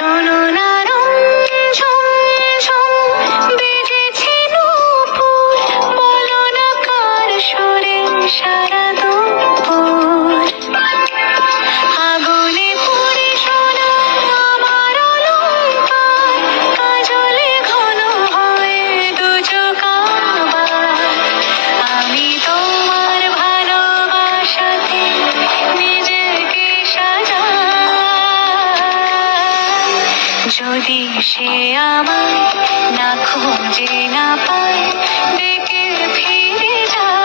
শোনো না ঝুম ঝুম বেজেছে নূপুর, বলো না কার সুরে সারা দুপুর। আগুনে পুড়ে সোনা আমার অলংকার, কাজলে ঘন হয়ে দুচোখ আবার। আমি তোমার ভালোবাসাতে নিজেকে সাজাই, যদি সে আমায় না খুঁজে না পায়, ডেকে ফিরে যায়।